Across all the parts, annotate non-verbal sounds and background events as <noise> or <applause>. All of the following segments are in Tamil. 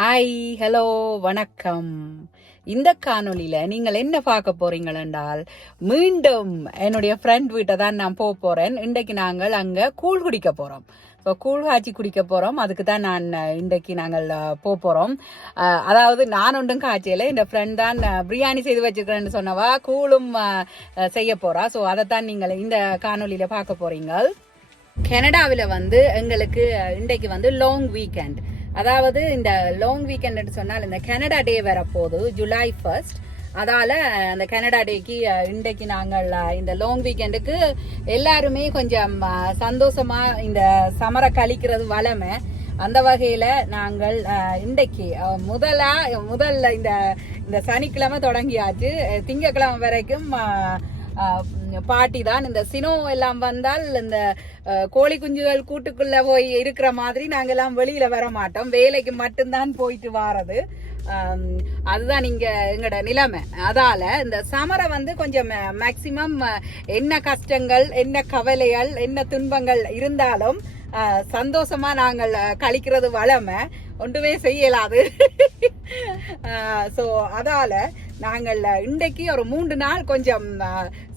ஹாய் ஹலோ வணக்கம். இந்த காணொலியில் நீங்கள் என்ன பார்க்க போறீங்கள் என்றால் மீண்டும் என்னுடைய ஃப்ரெண்ட் வீட்டை தான் நான் போக போறேன். இன்றைக்கு நாங்கள் அங்கே கூழ் குடிக்க போறோம். இப்போ கூழ் காய்ச்சி குடிக்க போறோம். அதுக்கு தான் நான் இன்றைக்கு நாங்கள் போக போறோம். அதாவது நான் ஒன்றும் காய்ச்சல இந்த ஃப்ரெண்ட் தான் பிரியாணி செய்து வச்சுக்கிறேன்னு சொன்னவா கூழும் செய்ய போறா. ஸோ அதைத்தான் நீங்கள் இந்த காணொலியில் பார்க்க போறீங்கள். கனடாவில் வந்து எங்களுக்கு இன்றைக்கு வந்து லாங் வீக்கெண்ட் அதாவது இந்த லாங் வீக்கெண்ட் சொன்னால் இந்த கனடா டே வரப்போகுது ஜூலை ஃபர்ஸ்ட் அதால அந்த கனடா டேக்கு இன்றைக்கு நாங்கள் இந்த லாங் வீக்கெண்டுக்கு எல்லாருமே கொஞ்சம் சந்தோஷமாக சந்தோஷமா இந்த சமரை கழிக்கிறது வளமை. அந்த வகையில நாங்கள் இன்றைக்கு முதலா முதல்ல இந்த இந்த சனிக்கிழமை தொடங்கியாச்சு. திங்கக்கிழமை திங்கட்கிழமை வரைக்கும் பாட்டி தான். இந்த சினோ எல்லாம் வந்தால் இந்த கோழி குஞ்சுகள் கூட்டுக்குள்ள போய் இருக்கிற மாதிரி நாங்க எல்லாம் வெளியில வர மாட்டோம். வேலைக்கு மட்டும்தான் போயிட்டு வாரது. அதுதான் நீங்க எங்களோட நிலைமை. அதால இந்த சமரை வந்து கொஞ்சம் மேக்சிமம் என்ன கஷ்டங்கள் என்ன கவலைகள் என்ன துன்பங்கள் இருந்தாலும் சந்தோஷமா நாங்கள் கழிக்கிறது வளமை. ஒன்றுமே செய்யலாது. ஸோ அதால நாங்கள் இன்றைக்கு ஒரு மூன்று நாள் கொஞ்சம்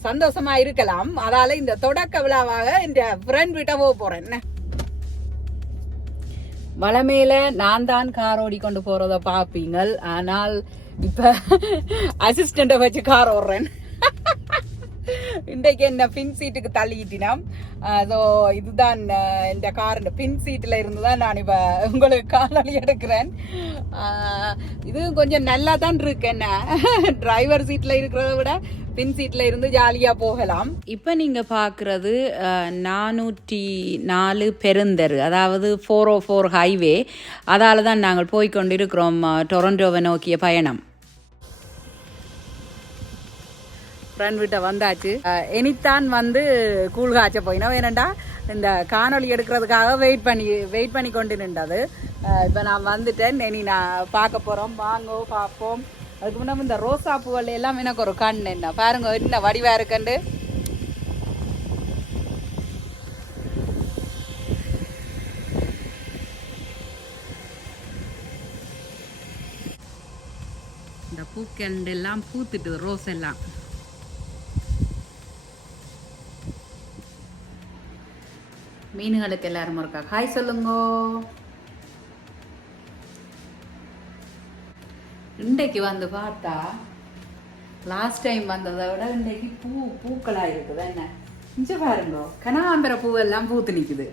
சந்தோஷமா இருக்கலாம். அதால இந்த தொடக்க விழாவாக இந்த ஃப்ரெண்ட் வீட்டை போக போறேன். என்ன? வளமேல நான் தான் கார் ஓடி கொண்டு போறத பாப்பீங்கள். ஆனால் இப்ப அசிஸ்டண்ட வச்சு கார் ஓடுறேன். இன்றைக்கு என்ன பின் சீட்டுக்கு தள்ளிக்கிட்டினாம் ஸோ இதுதான் இந்த கார் இந்த பின் சீட்டில் இருந்து தான் நான் இப்போ உங்களுக்கு காணொலி எடுக்கிறேன். இது கொஞ்சம் நல்லா தான் இருக்கு. என்ன? டிரைவர் சீட்டில் இருக்கிறத விட பின் சீட்டில் இருந்து ஜாலியாக போகலாம். இப்போ நீங்கள் பார்க்குறது நானூற்றி நாலு பெருந்தெரு அதாவது ஃபோர் ஓ ஃபோர் ஹைவே அதால் தான் நாங்கள் போய் கொண்டிருக்கிறோம் டொரண்டோவை நோக்கிய பயணம். ஃப்ரெண்ட் வீட்டை வந்தாச்சு. அஹ், இனித்தான் வந்து கூழ் காய்ச்ச போயினோம். ஏனண்டா இந்த காணொளி எடுக்கிறதுக்காக வெயிட் பண்ணி வெயிட் பண்ணி கொண்டு நின்றது. இப்போ நான் வந்துட்டேன். இனி நான் பார்க்க போகிறோம் வாங்கோ பார்ப்போம். அதுக்கு முன்னாடி இந்த ரோசா பூவல் எல்லாம் எனக்கு ஒரு கண் என்ன. பாருங்க என்ன வடிவா இருக்குண்டு இந்த பூக்கண்டு எல்லாம் பூத்துட்டு ரோஸ் எல்லாம். மீன்களுக்கு எல்லாரும் இருக்கா? ஹாய் சொல்லுங்க. இன்றைக்கு வந்து பார்த்தா லாஸ்ட் டைம் வந்ததை விட இன்றைக்கு பூ பூக்களாக இருக்குது. என்ன? இங்க பாருங்க கனகாம்பர பூவெல்லாம் பூத்து நிற்குது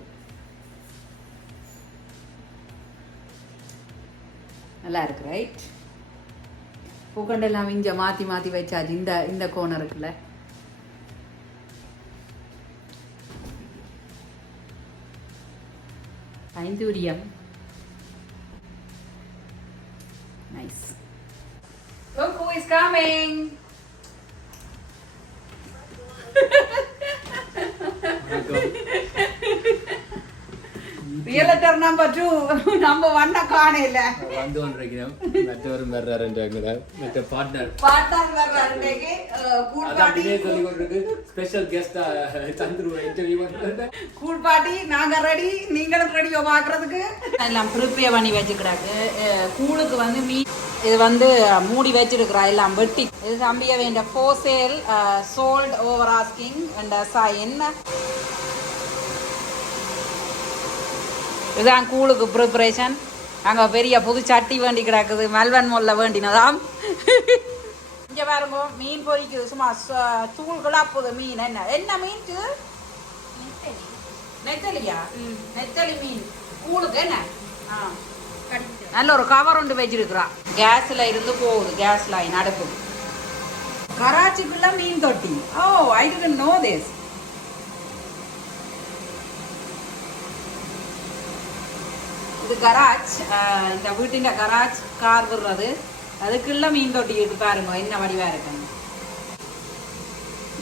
நல்லா இருக்கு ரைட் பூக்கண்டு எல்லாம் இங்க மாத்தி மாத்தி வச்சாச்சு. இந்த இந்த இருக்குல்ல. Anthurium coming! Realtor number two number ஒன்ன காணையில வந்து கொண்டிருக்கிறோம். மற்றவரும் வர்றாருன்றாங்க மற்ற பார்ட்னர் பார்த்தால் வர்றாரு இன்னைக்கு அதான் கூழ்பாட்டி அப்படியே சொல்லி கொண்டிருக்கு ஸ்பெஷல் கெஸ்டா தந்துருவோம் இன்டர்வியூ பண்ணுறது. கூழ்பாட்டி நாங்க ரெடி நீங்களும் ரெடியோ பாக்குறதுக்கு. எல்லாம் ப்ரிப்பேர் பண்ணி வச்சுக்கிறாங்க. கூழுக்கு வந்து மீ இது வந்து மூடி வச்சிருக்கிறா எல்லாம் வெட்டி. இது தம்பிய வேண்டிய for sale sold over asking and சா என்ன? இதுதான் கூழுக்கு ப்ரிப்பரேஷன் அங்கே பெரிய புது சட்டி வேண்டி கிடக்குது மெல்வன் மொல்ல வேண்டினதாம். இங்கே பாருங்க மீன் பொரிக்குது சும்மா தூள் கிளாப்புது மீன். என்ன என்ன மீன்? நெத்தலியா? நெத்தலி மீன். கூழுக்கு என்ன? ஆ. நல்ல ஒரு கவர் ஒன்று வச்சிருக்கிறான் கேஸ்ல இருந்து போகுது கேஸ் லைன் அடுப்பு. கராச்சிக்குள்ள மீன் தொட்டி. Oh I don't know this இது கராஜ் இந்த வீட்டின் கராஜ் கார் விடுறது. அதுக்குள்ள மீன் தொட்டி இருக்கு பாருங்க என்ன வடிவா இருக்குன்னு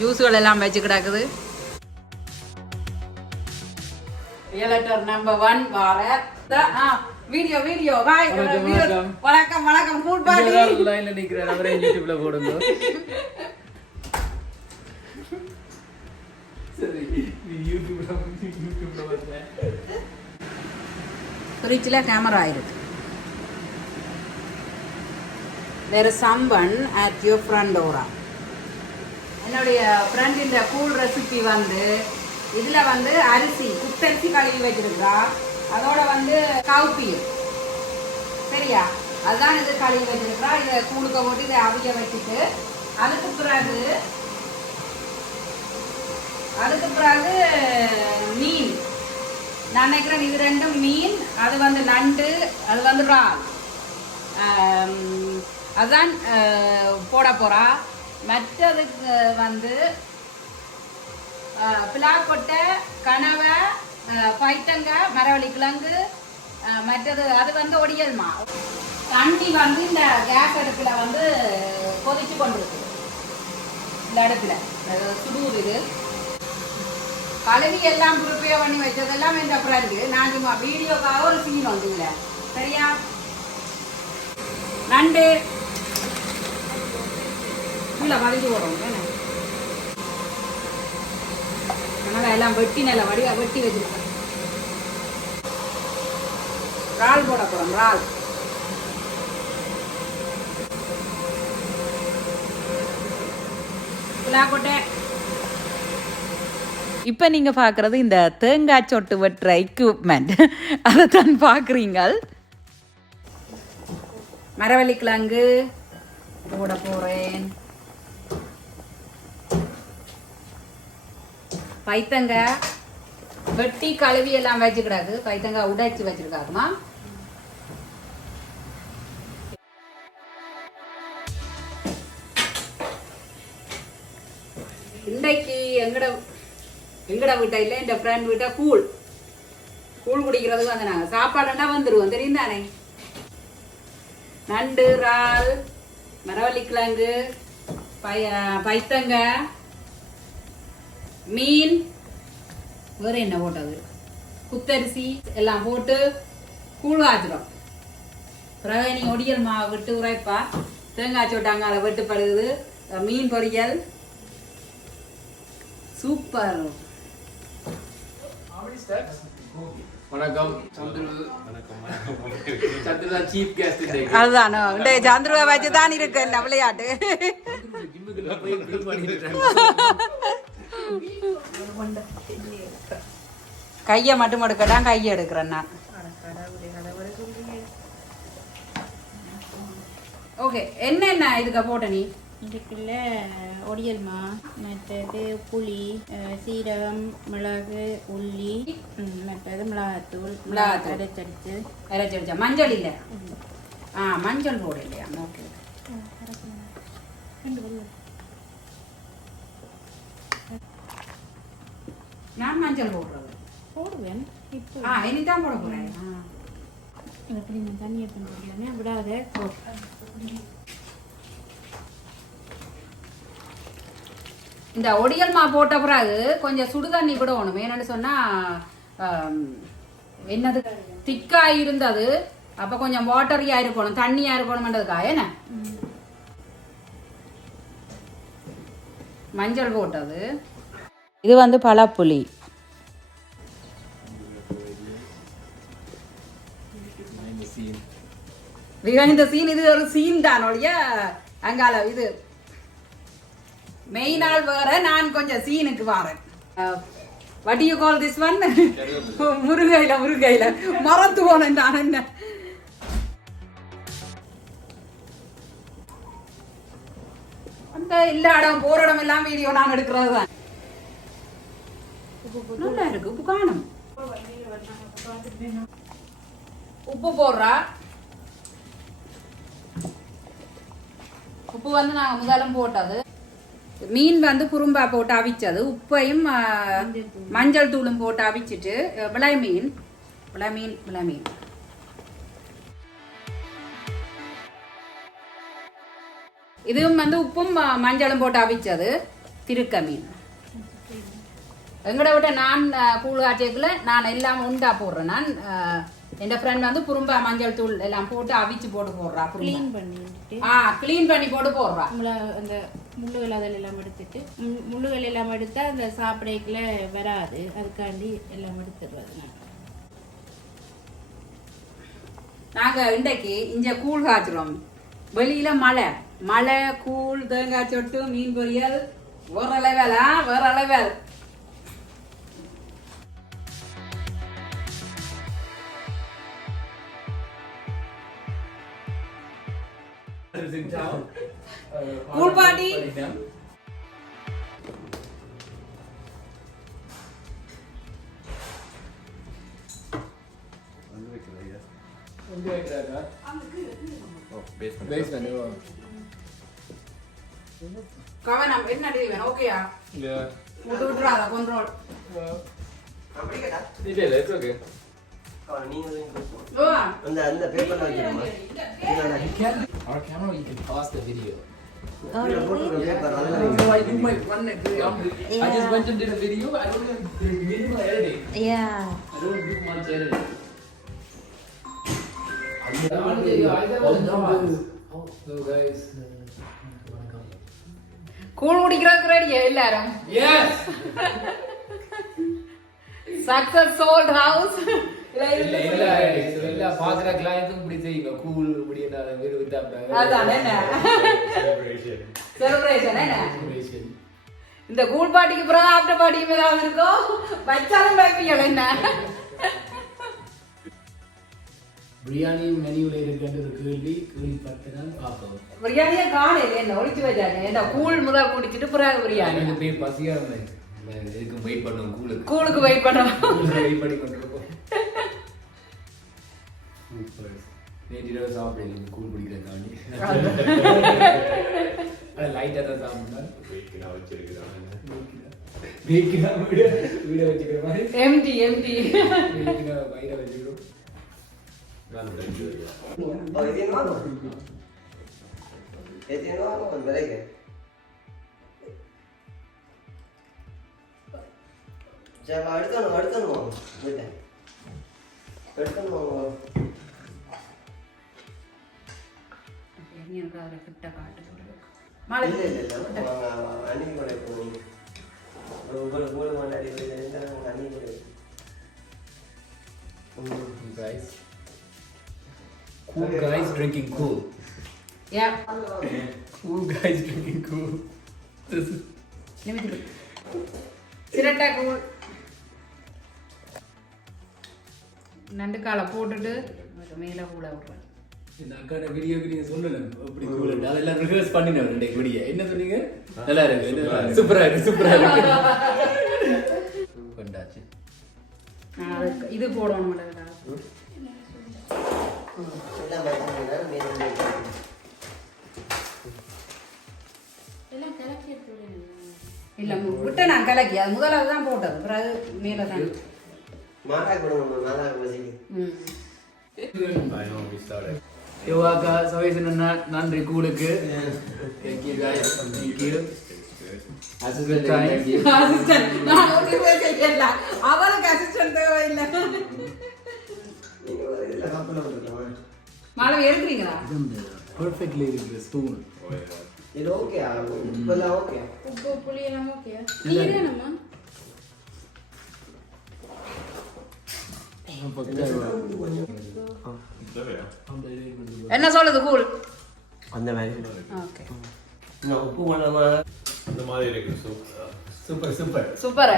ஜூஸுகள் எல்லாம் வச்சு கிடக்குது. ரியலட்டர் நம்பர் ஒன் வார. வீடியோ வீடியோ ஹாய் வணக்கம், வணக்கம். ஃபுட் பார்ட்டி லைன்ல நிக்கிறேன் அவரே யூடியூப்ல போடுங்க. சரி யூடியூப்ல யூடியூப்ல வந்தேன் ஃப்ரிட்ஜில் கேமரா இருக்கு is someone at your front door. என்னுடைய ஃப்ரெண்ட் இந்த கூல் ரெசிபி வந்து இதுல வந்து அரிசி குத்தரிசி கழுவி வச்சிருக்கா. அதோட வந்து கவுப்பியும் சரியா? அதுதான் இது கழுவி வச்சிருக்கிறா. இதை கூடுக்க போட்டு இதை அவிய வச்சுட்டு அதுக்கு பிறகு அதுக்கு பிறகு மீன். நான் நினைக்கிறேன் இது ரெண்டும் மீன் அது வந்து நண்டு அது வந்து இறால். அதுதான் அதான் போட போகிறா மற்றதுக்கு வந்து அஹ், பிலாக்கொட்டை கனவை அஹ், பைத்தங்க மரவள்ளி கிழங்கு மற்றது அது வந்து ஒடியல்மா தண்ணி வந்து இந்த கேஸ் அடுப்பில் வந்து கொதிச்சு கொண்டிருக்கு. இந்த அடுப்பில். சுடுவது இது. கழுவி எல்லாம் ப்ரிப்பேர் பண்ணி வச்சதெல்லாம் இந்த ஃப்ரெண்டு நான் சும்மா வீடியோக்காக ஒரு சீன் வந்துங்கள சரியா? நண்டு. இல்லை வடிஞ்சு போடுறோம் என்ன? அதனால் எல்லாம் வெட்டி நல்ல வடிவா வெட்டி வச்சிருக்கேன். இறால் போட போகிறோம் இறால். புலாக்கொட்டை இப்போ நீங்கள் பார்க்குறது இந்த தேங்காய் சொட்டு வெட்டுற எக்யூப்மெண்ட் அதை தான் பார்க்குறீங்க மரவள்ளி கிழங்கு. போட போகிறேன் பைத்தங்க வெட்டி கழுவி எல்லாம் வச்சுக்கிடாது. பைத்தங்காய் உடைச்சி வச்சிருக்காருமா? இன்றைக்கு எங்கட எங்கட வீட்டை இல்லை இந்த ஃப்ரெண்ட் வீட்டை கூழ். கூழ் குடிக்கிறதுக்கு வந்து நாங்கள் சாப்பாடுன்னா வந்துடுவோம் தெரியும் தானே நண்டு இறால் மரவள்ளிக்கிழங்கு பை பைத்தங்க மீன் வேற என்ன போட்டது? குத்தரிசி எல்லாம் போட்டு கூழ் காய்ச்சிடும். பிறகு நீ ஒடியல் மாவு விட்டு உரைப்பா. தேங்காய் சோட்டாங்கால வெட்டுப்படுது மீன் பொரியல். சூப்பர். வணக்கம். அதுதான். சந்திரவை வச்சு தான் இருக்கு இந்த விளையாட்டு. கையை மட்டும் எடுக்கட்டான் கையை எடுக்கிறேன் நான். ஓகே என்னென்ன இதுக்கு போட்ட நீ? இதுக்குள்ள ஒடியல்மா மற்றது புளி சீரகம் மிளகு உள்ளி மற்றது மிளகாத்தூள் மிளகாத்தூள். அரைச்சடிச்சு. அரைச்சடிச்சா மஞ்சள் இல்லை? ஆ மஞ்சள் போட இல்லையா? ஓகே நான் மஞ்சள் போடுறது போடுவேன் இப்போ ஆ இனிதான் போட போறேன் ஆ. எப்படி நான் தண்ணியை பண்ணுறேன் விடாத இந்த ஒடியல் மா போட்ட பிறகு கொஞ்சம் சுடு தண்ணி கூட வேணும் ஏன்னு சொன்னா ஆம், என்னது திக்கா இருந்தது அப்ப கொஞ்சம் வாட்டரியா இருக்கணும் தண்ணியா இருக்கணும்ன்றதுக்காக என்ன மஞ்சள் போட்டது இது வந்து பழப்புளி இந்த சீன் இது ஒரு சீன் தான் ஒழிய அங்கால இது. மெயினால் வேற நான் கொஞ்சம் சீனுக்கு வாரேன். What you call this one முருகையில முருகையில மறந்து போனேன் நான் என்ன? அந்த எல்லா இடம் போற இடம் எல்லாம் வீடியோ நான் எடுக்கிறது தான். நல்லா இருக்கு உப்பு காணும். உப்பு போடுறா. உப்பு வந்து நாங்கள் முதலும் போட்டது. மீன் வந்து குறும்பா போட்டு அவிச்சது. உப்பையும் மஞ்சள் தூளும் போட்டு அவிச்சிட்டு விளை மீன். விளை மீன் விளை மீன். இதுவும் வந்து உப்பும் மஞ்சளும் போட்டு அவிச்சது. திருக்க மீன். எங்கட விட்ட நான் கூழ் காய்ச்சதுல நான் எல்லாம் உண்டா போடுறேன். நான் என் ஃப்ரெண்ட் வந்து குறும்பா மஞ்சள் தூள் எல்லாம் போட்டு அவிச்சு போட்டு போடுறா. க்ளீன் பண்ணிட்டு ஆ க்ளீன் பண்ணி போட்டு போடுறா. அந்த முள்ளுகள் அதில் எல்லாம் எடுத்துட்டு முள்ளுகள் எல்லாம் எடுத்தா அந்த சாப்பிடைக்குள்ள வராது. அதுக்காண்டி எல்லாம் எடுத்துடுறது நாங்க இன்றைக்கு இங்க கூழ் காய்ச்சுறோம். வெளியில மழை. மழை கூழ் தேங்காய் சொட்டு மீன் பொரியல் லெவல் ஆ வேற லெவல் <laughs> ஓ. கவனம் என்ன டிவன் ஓகேயா. விட்டு விட்டுறாத கண்ட்ரோல் இல்ல, இல்ல, it's okay. ஓ அந்த அந்த பேப்பர்ல வைக்கணுமா Our camera, you can pause the video. கீழே போட்டுருக்க பேப்பர் அதெல்லாம் No, வைக்கணும். I do my one. I just went and did a video. I don't do minimal editing. Yeah. I don't do much editing. Hello guys. கூழ் குடிக்கிறதுக்கு ரெடியா எல்லாரும் Yes. சக்சஸ் சோல்ட் ஹவுஸ் இல்ல இல்ல இல்ல பாக்குற கிளையன்ட்டும் இப்படி செய்யுங்க கூல் இப்படி என்ன வீடு விட்டாங்க அதான் என்ன? செலிப்ரேஷன் என்ன? இந்த கூழ் பாட்டிக்கு பிறகு ஆஃப்டர் பாட்டிக்கு ஏதாவது இருக்கோ? வச்சாலும் வைப்பீங்க என்ன? பிரியாணி மெனுல இருக்குன்ற ஒரு கேள்வி கேள்விப்பட்டு தான் பார்ப்போம். பிரியாணியே காணையில என்ன ஒழிச்சு வச்சாங்க? என்ன கூழ் முதல் குடிச்சிட்டு பிறகு பிரியாணி? எனக்கு போய் பசியா இருந்தேன் இல்ல, இதுக்கு வெயிட் பண்ணுவோம் கூலுக்கு கூழுக்கு வெயிட் பண்ணுவோம். கூலுக்கு வெயிட் பண்ணி கொண்டிருக்கோம் நேற்று இரவு சாப்பிடல கூழ் குடிக்கிறதுக்காண்டி அது லைட்டாக தான் சாப்பிட்டேன் வீக்கினா வீட வீட வச்சுக்கிற மாதிரி எம்டி எம்டி வீக்கினா வயிறை வச்சுக்கிறோம் ஓ, இது என்ன வாங்க. எனக்கு அதில் கிட்ட காட்டு இல்ல, இல்ல, இல்ல. வாங்க, வாங்க. அன்னைக்கு கூட போனீங்க. ஒரு உங்களுக்கு மூணு மணி நேரம் அடி இருந்தா உங்க அன்னைக்கு கூட இருக்கு. ம். guys cool guys drinking cool A cool guys drinking cool this is நிமித்தி சிரட்டை கூழ் நண்டு காலை போட்டுட்டு மேலே கூட விடுறேன் இந்த அக்கான வீடியோக்கு நீங்க சொல்லல. அப்படி கூல் அதெல்லாம் ரிஹர்ஸ் பண்ணினேன் ரெண்டு வீடியோ என்ன சொன்னீங்க? நல்லா இருக்கு சூப்பரா இருக்கு. சூப்பரா இருக்கு கொண்டாச்சு இது போடணும். மீதி மீதி. இல்லை. விட்ட நான் கலக்கி. அது முதலாவது தான் போட்டது. பிறகு மேலே தான். மாங்காய் கொடுங்க மாங்காய் பசிக்கு ம். யோகாக்கா சவேசன் நன்றி கூலுக்கு. Thank you guys. Thank you. Assistant time. Assistant நான் ஒன்றுமே செய்யல. அவளுக்கு அசிஸ்டன்ட் தேவையில்லை. மாணவி எடுக்கிறீங்களா? Perfectly இருக்கு spoon. இது ஓகே இப்பெல்லாம் ஓகே உப்பு புளி எல்லாம் ஓகே நீங்க நம்ம என்ன சொல்லுது கூல் அந்த மாதிரி ஓகே நான் உப்பு பண்ணாம அந்த மாதிரி இருக்கு சூப்பர் சூப்பர் சூப்பர்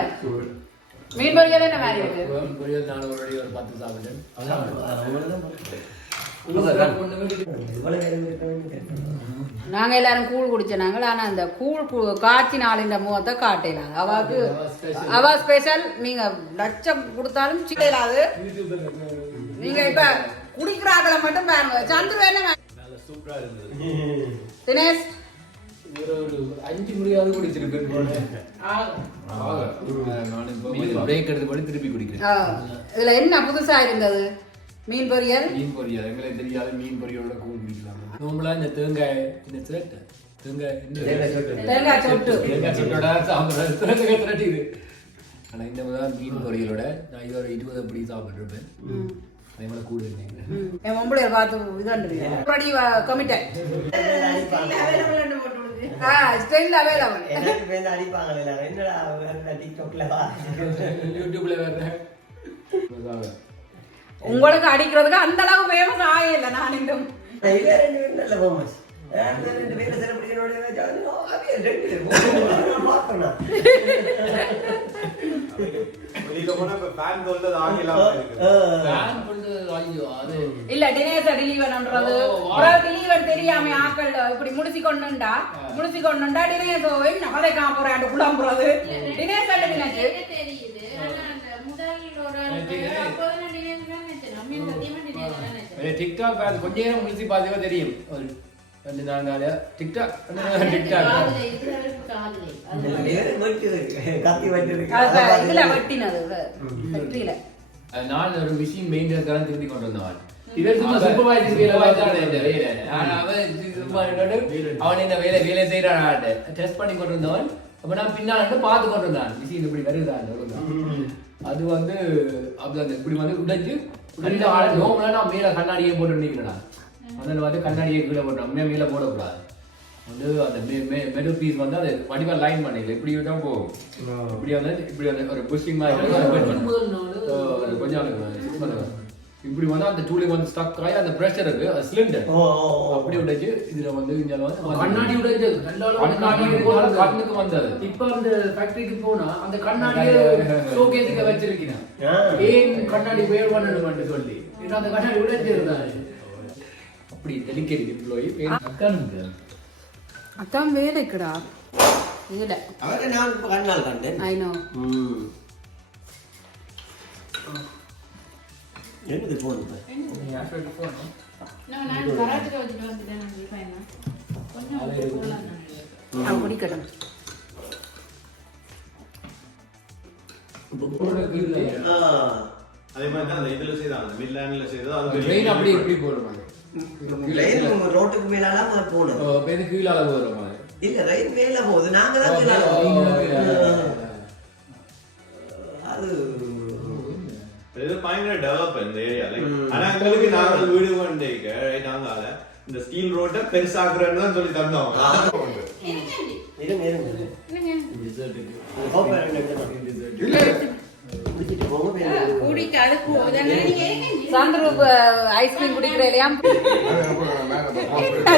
மீன் பொரியல் என்ன மாதிரி இருக்கு பொரியல் நான் ஒரு வாட்டி ஒரு பத்து சாப்பிட்டேன் நாங்க எல்லாரும் கூழ் குடிச்ச நாங்கள் ஆனா அந்த கூழ் கு- காய்ச்சி நாளின் முகத்தை காட்டலாம் அவாக்கு அவ ஸ்பெஷல் நீங்க லட்சம் கொடுத்தாலும் சிக்கலாது நீங்க இப்ப குடிக்கிற ஆக்களை மட்டும் பாருங்க. சந்துரு என்ன சூப்பரா இருந்தது. தினேஷ். அஞ்சு முறையாவது குடிச்சிருப்பேன் பிரேக் எடுத்து போய் திருப்பி குடிக்கிறேன். இதுல என்ன புதுசா இருந்தது? மீன் பொரியல்? மீன் பொரியல். எங்களுக்கு தெரியாத மீன் பொரியலோட கூழ் குடிக்கலாம் நார்மலா இந்த தேங்காய் இந்த சிரட்டை? தேங்காய் இந்த தேங்காய் சொட்டு. தேங்காய் சொட்டு. தேங்காய் சொட்டோட திரட்டிது ஆனா இந்த மாதிரி மீன் பொரியலோட நான் இது ஒரு இருபது அப்படி சாப்பிட்டுருப்பேன். ம். அதே மாதிரி கூட இருந்தேன் ம். என் பொம்பளைய பார்த்து இதாண்டு கமிட்டட் ஆ ஸ்டில் அவைலபிள் எனக்கு பேருந்து அடிப்பாங்க எல்லாரும் என்னடா அவங்க டிக்டாக்ல வா யூடியூப்ல வேற உங்களுக்கு அடிக்கிறதுக்கு அந்த அளவு ஃபேமஸ் ஆகல நான் இன்னும் இல்ல ரெண்டு பேரும் நல்ல ஃபேமஸ் ரெண்டு பேரும் செலிபிரிட்டியோட ஜாலி அவே ரெண்டு பேரும் பார்க்கணும் இல்ல தினேச டிலீவன்ன்றது டிலீவன் தெரியாம ஆக்கள் இப்படி முடிச்சு கொண்டுண்டா முடிச்சு கொண்டுண்டா என்ன கதை காப்புறாண்டு குழம்புறது டிக்டாக் கொஞ்ச நேரம் முடிச்சு பார்த்தே தெரியும். ரெண்டு நாலு நாள் டிக்டாக் டிக்டாக் நான் ஒரு மிஷின் மெயின்டெனன்ஸ் திருத்தி கொண்டு வந்தவன் இவர் சும்மா சூப்பர்வைசர் வேலை பார்த்தானே இந்த வேலை ஆனா அவன் சும்மா நின்னுட்டு அவன் இந்த வேலை வேலை செய்யறான் டெஸ்ட் பண்ணி கொண்டு வந்தவன் அப்ப நான் பின்னால இருந்து பார்த்து கொண்டு வந்தான் மிஷின் இப்படி வருதான் அது வந்து அப்படி அந்த இப்படி வந்து உடைச்சு நோம்புல நான் மேல கண்ணாடியே போட்டு நிற்கிறேன் அதில் வந்து கண்ணாடியே கீழே போட்டோம். மேல மேல போடக்கூடாது. வந்து அந்த மெடு பீஸ் வந்து அது வடிவா லைன் பண்ணிக்கல. இப்படி தான் போகும். இப்படி வந்து இப்படி வந்து ஒரு புஷிங் மாதிரி கொஞ்சம். இப்படி வந்து அந்த டூலிங் வந்து ஸ்டக் ஆகி அந்த ப்ரெஷர் இருக்கு. சிலிண்டர். அப்படி உடைச்சு இதுல வந்து இங்க வந்து கண்ணாடி உடைஞ்சது. ரெண்டாலும் கண்ணாடி கண்ணுக்கு வந்தது. இப்ப அந்த ஃபேக்டரிக்கு போனா அந்த கண்ணாடியை ஷோகேஸுக்கு வச்சிருக்கிறேன். ஏன் கண்ணாடி வேர் பண்ணணும்னு சொல்லி. ஏன்னா அந்த கண்ணாடி உடைஞ்சிருந்தாரு அப்படி டெலிகேட் எம்ப்ளாயி அக்கானுங்க. அதான் வேலைக்குடா. இதுல அவரை நான் இப்ப கண்ணால் கண்டேன். ஐ நோ ம். என்னது போன் இப்ப? நான் நான் கராட்டுக்கு வச்சுட்டு வந்துட்டேன் கொஞ்சம் ஆ. அதே மாதிரி தான் அந்த இதுல செய்தாங்க மிட்லாண்ட்ல செய்தது அது ட்ரெயின் அப்படி இப்படி போடுவாங்க. ரோட்டுக்கு மேலால போடும் இது கீழால இல்ல ரயில் மேல போகுது. நாங்க தான் நீங்க. அது இது பயங்கர டெவலப் இந்த ஏரியா ம். ஆனா எங்களுக்கு வீடு கொண்டேக்க நாங்கால இந்த ஸ்டீல் ரோட்டை பெருசாக்குறேன்னு தான் சொல்லி தந்தோம். இருங்க இருங்க. ஐஸ்கிரீம் குடிக்கிற இல்லையா?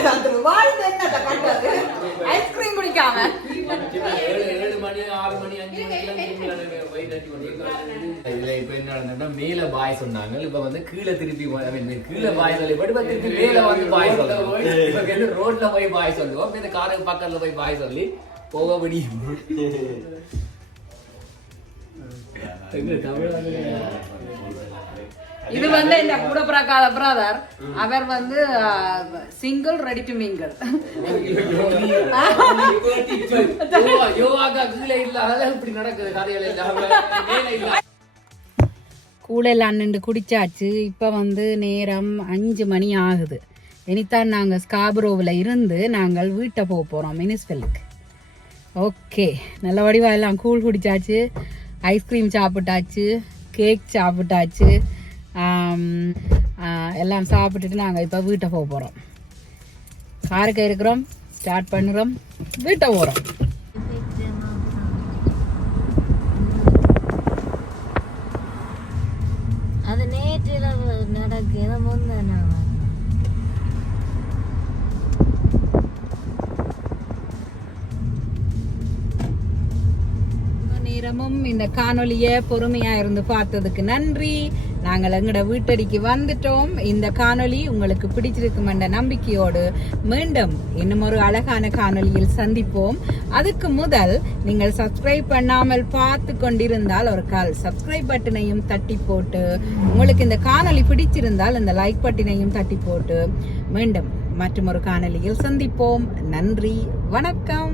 சாந்தரு வாழ்ந்து கண்டது? ஐஸ்கிரீம் குடிக்காம. இதுல இப்ப என்ன நடந்ததுன்னா மேல பாய் சொன்னாங்க. இப்ப வந்து கீழே திருப்பி கீழே பாய் சொல்லி இப்ப திருப்பி மேல வந்து பாய் சொல்லுவோம். ரோட்ல போய் பாய் சொல்லுவோம். இந்த காருக்கு பக்கத்துல போய் பாய் சொல்லி போக முடியும். இது வந்து இந்த கூட பிறக்காத பிரதர் அவர் வந்து சிங்கிள் ரெடி டு மிங்கிள் கூடையில் அண்ணண்டு குடிச்சாச்சு. இப்போ வந்து நேரம் அஞ்சு மணி ஆகுது. இனித்தான் நாங்கள் ஸ்காபரோவில் இருந்து நாங்கள் வீட்டை போக போகிறோம் மினிஸ்பெல்லுக்கு ஓகே. நல்ல வடிவா எல்லாம் கூழ் குடிச்சாச்சு. ஐஸ்கிரீம் சாப்பிட்டாச்சு கேக் சாப்பிட்டாச்சு எல்லாம் சாப்பிட்டுட்டு நாங்கள் இப்போ வீட்டை போக போகிறோம் காருக்கு இருக்கிறோம் ஸ்டார்ட் பண்ணுறோம் வீட்டை போகிறோம் அது நேற்றிரவு நடக்குது முந்தானா நேரமும் இந்த காணொலியை பொறுமையா இருந்து பார்த்ததுக்கு நன்றி. நாங்கள் எங்களோட வீட்டடிக்கு வந்துட்டோம். இந்த காணொலி உங்களுக்கு பிடிச்சிருக்கும் என்ற நம்பிக்கையோடு மீண்டும் இன்னும் ஒரு அழகான காணொலியில் சந்திப்போம். அதுக்கு முதல் நீங்கள் சப்ஸ்கிரைப் பண்ணாமல் பார்த்து கொண்டிருந்தால் ஒரு கால் சப்ஸ்கிரைப் பட்டனையும் தட்டி போட்டு உங்களுக்கு இந்த காணொலி பிடிச்சிருந்தால் இந்த லைக் பட்டினையும் தட்டி போட்டு மீண்டும் மற்றும் ஒரு சந்திப்போம். நன்றி. வணக்கம்.